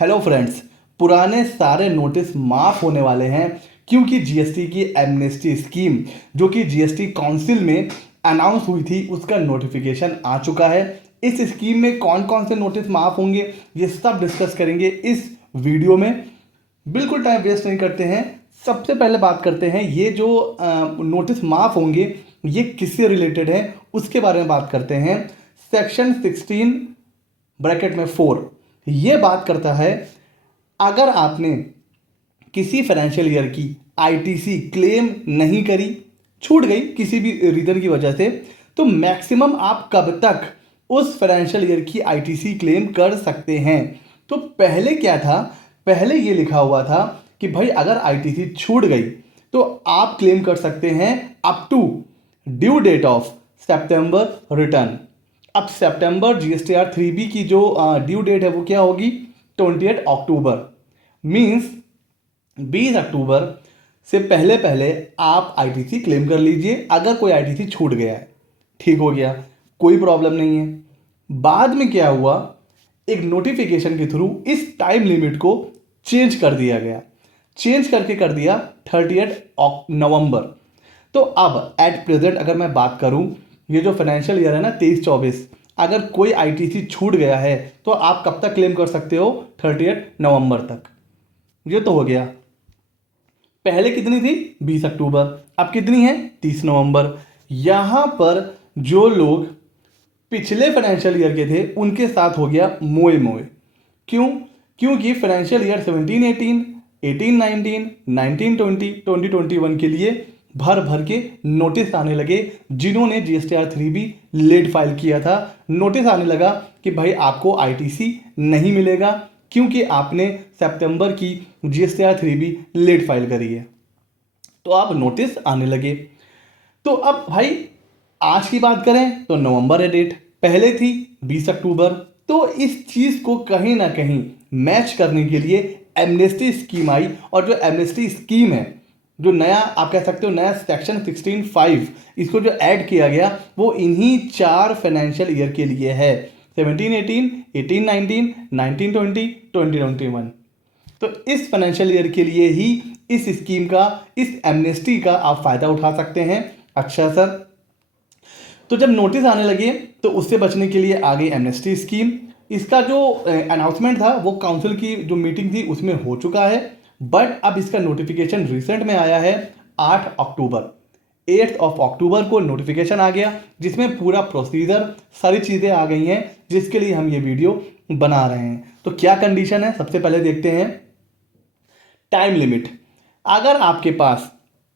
Hello friends, पुराने सारे notice माफ होने वाले हैं क्योंकि जीएसटी की एमनेस्टी स्कीम जो कि जीएसटी काउंसिल में अनाउंस हुई थी उसका नोटिफिकेशन आ चुका है। इस स्कीम में कौन कौन से नोटिस माफ होंगे ये सब डिस्कस करेंगे इस वीडियो में। बिल्कुल टाइम वेस्ट नहीं करते हैं, सबसे पहले बात करते हैं ये जो नोटिस माफ होंगे ये किससे रिलेटेड है उसके बारे में बात करते हैं। सेक्शन 16 ब्रैकेट में 4 ये बात करता है अगर आपने किसी फाइनेंशियल ईयर की आईटीसी क्लेम नहीं करी, छूट गई किसी भी रीजन की वजह से, तो मैक्सिमम आप कब तक उस फाइनेंशियल ईयर की आईटीसी क्लेम कर सकते हैं। तो पहले क्या था, पहले ये लिखा हुआ था कि भाई अगर आईटीसी छूट गई तो आप क्लेम कर सकते हैं up to due date of सितंबर रिटर्न। अब सितंबर जीएसटीआर 3B की जो ड्यू डेट है वो क्या होगी, 28 अक्टूबर। मींस 20 अक्टूबर से पहले पहले आप आईटीसी क्लेम कर लीजिए अगर कोई आईटीसी छूट गया है। ठीक हो गया, कोई प्रॉब्लम नहीं है। बाद में क्या हुआ, एक नोटिफिकेशन के थ्रू इस टाइम लिमिट को चेंज कर दिया गया, चेंज करके कर दिया 30 नवंबर। तो अब एट प्रेजेंट अगर मैं बात करूं, ये जो फाइनेंशियल ईयर है ना 23-24, अगर कोई आईटीसी छूट गया है तो आप कब तक क्लेम कर सकते हो, 30 नवंबर तक। ये तो हो गया। पहले कितनी थी, 20 अक्टूबर, अब कितनी है, 30 नवंबर। यहां पर जो लोग पिछले फाइनेंशियल ईयर के थे उनके साथ हो गया मोए मोए। क्यों, क्योंकि फाइनेंशियल ईयर 17-18, 18-19, 19-20, 20-21 के लिए भर भर के नोटिस आने लगे। जिन्होंने जीएसटीआर 3B लेट फाइल किया था, नोटिस आने लगा कि भाई आपको आईटीसी नहीं मिलेगा क्योंकि आपने सितंबर की जीएसटीआर 3B लेट फाइल करी है। तो आप नोटिस आने लगे। तो अब भाई आज की बात करें तो नवंबर है डेट, पहले थी 20 अक्टूबर। तो इस चीज को कहीं ना कहीं मैच करने के लिए एमनेस्टी स्कीम आई, और जो एमनेस्टी स्कीम है, जो नया आप कह सकते हो नया सेक्शन 16(5) इसको जो ऐड किया गया वो इन्हीं 4 फाइनेंशियल ईयर के लिए है, 17-18, 18-19, 19-20, 20-21। तो इस फाइनेंशियल ईयर के लिए ही इस स्कीम का, इस एमनेस्टी का आप फायदा उठा सकते हैं। अच्छा सर, तो जब नोटिस आने लगे तो उससे बचने के लिए आ गई एमनेस्टी स्कीम। इसका जो अनाउंसमेंट था वो काउंसिल की जो मीटिंग थी उसमें हो चुका है, बट अब इसका नोटिफिकेशन रिसेंट में आया है 8 अक्टूबर। 8 अक्टूबर को नोटिफिकेशन आ गया जिसमें पूरा प्रोसीजर, सारी चीज़ें आ गई हैं जिसके लिए हम ये वीडियो बना रहे हैं। तो क्या कंडीशन है, सबसे पहले देखते हैं टाइम लिमिट। अगर आपके पास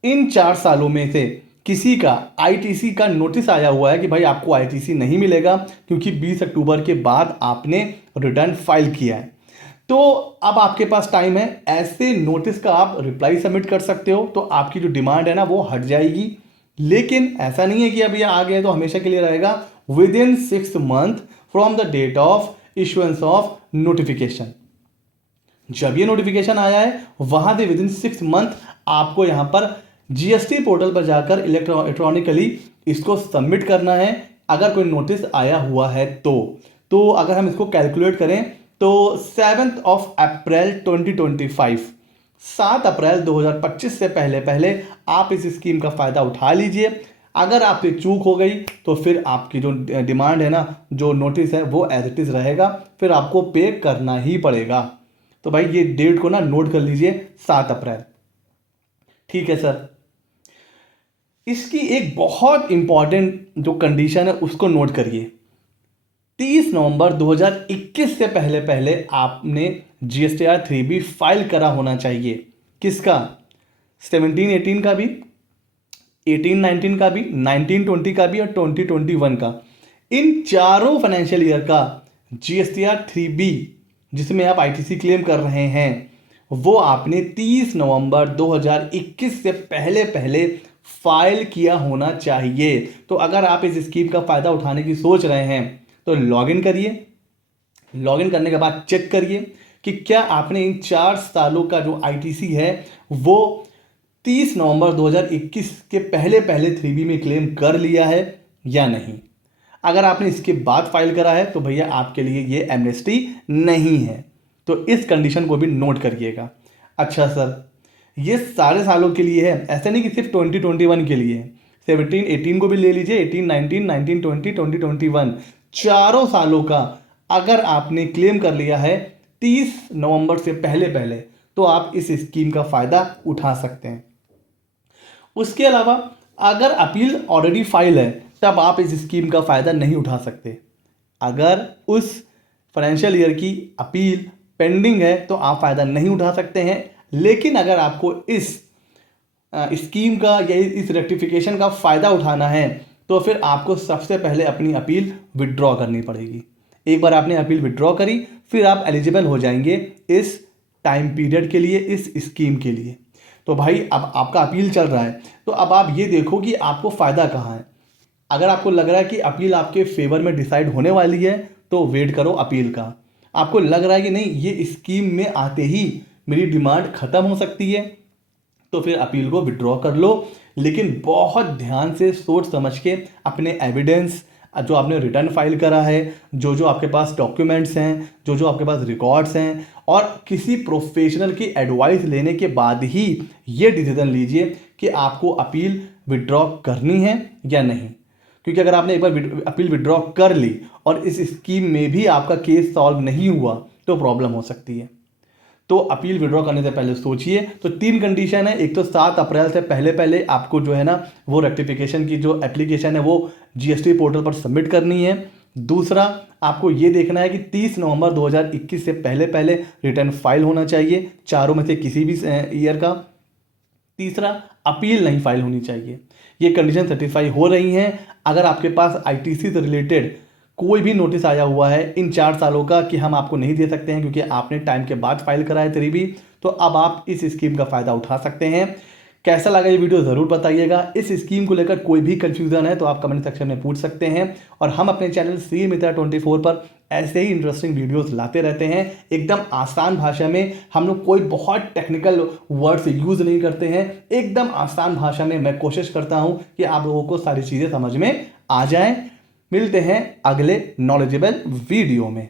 इन 4 सालों में से किसी का आईटीसी का नोटिस आया हुआ है कि भाई आपको आईटीसी नहीं मिलेगा क्योंकि 20 अक्टूबर के बाद आपने रिटर्न फाइल किया है, तो अब आपके पास टाइम है। ऐसे नोटिस का आप रिप्लाई सबमिट कर सकते हो, तो आपकी जो डिमांड है ना वो हट जाएगी। लेकिन ऐसा नहीं है कि अब ये आ गया तो हमेशा के लिए रहेगा। Within 6 month from the date of issuance of notification, जब ये नोटिफिकेशन आया है वहां से विद इन 6 मंथ आपको यहां पर जीएसटी पोर्टल पर जाकर इलेक्ट्रॉनिकली इसको सबमिट करना है अगर कोई नोटिस आया हुआ है तो अगर हम इसको कैलकुलेट करें तो 7 अप्रैल 2025, 7 अप्रैल 2025 से पहले पहले आप इस स्कीम का फायदा उठा लीजिए। अगर आपसे चूक हो गई तो फिर आपकी जो डिमांड है ना, जो नोटिस है वो एज इट इज रहेगा, फिर आपको पे करना ही पड़ेगा। तो भाई ये डेट को ना नोट कर लीजिए, 7 अप्रैल। ठीक है सर, इसकी एक बहुत इंपॉर्टेंट जो कंडीशन है उसको नोट करिए। 30 नवंबर 2021 से पहले पहले आपने जीएसटीआर 3B फाइल करा होना चाहिए। किसका, 17-18 का भी, 18-19 का भी, 19-20 का भी और 20-21 का। इन चारों फाइनेंशियल ईयर का जीएसटीआर 3B जिसमें आप आईटीसी क्लेम कर रहे हैं वो आपने 30 नवंबर 2021 से पहले पहले फाइल किया होना चाहिए। तो अगर आप इस स्कीम का फायदा उठाने की सोच रहे हैं तो लॉगिन करिए, लॉगिन करने के बाद चेक करिए कि क्या आपने इन 4 सालों का जो आईटीसी है वो 30 नवंबर 2021 के पहले पहले 3B में क्लेम कर लिया है या नहीं। अगर आपने इसके बाद फाइल करा है तो भैया आपके लिए ये एमनेस्टी नहीं है। तो इस कंडीशन को भी नोट करिएगा। अच्छा सर, ये सारे सालों के लिए है, ऐसा नहीं कि सिर्फ 2021 के लिए है। 17 18 को भी ले लीजिए, 18 19 19 20 20 21, चारों सालों का अगर आपने क्लेम कर लिया है 30 नवंबर से पहले पहले, तो आप इस स्कीम का फायदा उठा सकते हैं। उसके अलावा अगर अपील ऑलरेडी फाइल है, तब आप इस स्कीम का फायदा नहीं उठा सकते। अगर उस फाइनेंशियल ईयर की अपील पेंडिंग है तो आप फायदा नहीं उठा सकते हैं। लेकिन अगर आपको इस स्कीम का या इस रेक्टिफिकेशन का फायदा उठाना है, तो फिर आपको सबसे पहले अपनी अपील विड्रॉ करनी पड़ेगी। एक बार आपने अपील विड्रॉ करी, फिर आप एलिजिबल हो जाएंगे इस टाइम पीरियड के लिए, इस स्कीम के लिए। तो भाई अब आपका अपील चल रहा है, तो अब आप ये देखो कि आपको फ़ायदा कहाँ है। अगर आपको लग रहा है कि अपील आपके फेवर में डिसाइड होने वाली है, तो वेट करो अपील का। आपको लग रहा है कि नहीं, ये स्कीम में आते ही मेरी डिमांड ख़त्म हो सकती है, तो फिर अपील को विड्रॉ कर लो। लेकिन बहुत ध्यान से सोच समझ के अपने एविडेंस, जो आपने रिटर्न फाइल करा है, जो जो आपके पास डॉक्यूमेंट्स हैं, जो जो आपके पास रिकॉर्ड्स हैं, और किसी प्रोफेशनल की एडवाइस लेने के बाद ही ये डिसीजन लीजिए कि आपको अपील विड्रॉ करनी है या नहीं। क्योंकि अगर आपने एक बार अपील विड्रॉ कर ली और इस स्कीम में भी आपका केस सॉल्व नहीं हुआ, तो प्रॉब्लम हो सकती है। तो अपील विड्रॉ करने से पहले सोचिए। तो 3 कंडीशन है। एक तो 7 अप्रैल से पहले पहले आपको जो है ना, वो रेक्टिफिकेशन की जो एप्लीकेशन है वो जीएसटी पोर्टल पर सबमिट करनी है। दूसरा, आपको ये देखना है कि 30 नवंबर 2021 से पहले पहले रिटर्न फाइल होना चाहिए, चारों में से किसी भी ईयर का। तीसरा, अपील नहीं फाइल होनी चाहिए। ये कंडीशन सेटिस्फाई हो रही हैं। अगर आपके पास आईटीसी से रिलेटेड कोई भी नोटिस आया हुआ है इन 4 सालों का कि हम आपको नहीं दे सकते हैं क्योंकि आपने टाइम के बाद फाइल कराया तेरी भी, तो अब आप इस स्कीम का फ़ायदा उठा सकते हैं। कैसा लगा ये वीडियो ज़रूर बताइएगा। इस स्कीम को लेकर कोई भी कंफ्यूजन है तो आप कमेंट सेक्शन में पूछ सकते हैं। और हम अपने चैनल सी मित्रा 24 पर ऐसे ही इंटरेस्टिंग वीडियोस लाते रहते हैं, एकदम आसान भाषा में। हम लोग कोई बहुत टेक्निकल वर्ड्स यूज़ नहीं करते हैं, एकदम आसान भाषा में मैं कोशिश करता हूँ कि आप लोगों को सारी चीज़ें समझ में आ जाएं। मिलते हैं अगले नॉलेजेबल वीडियो में।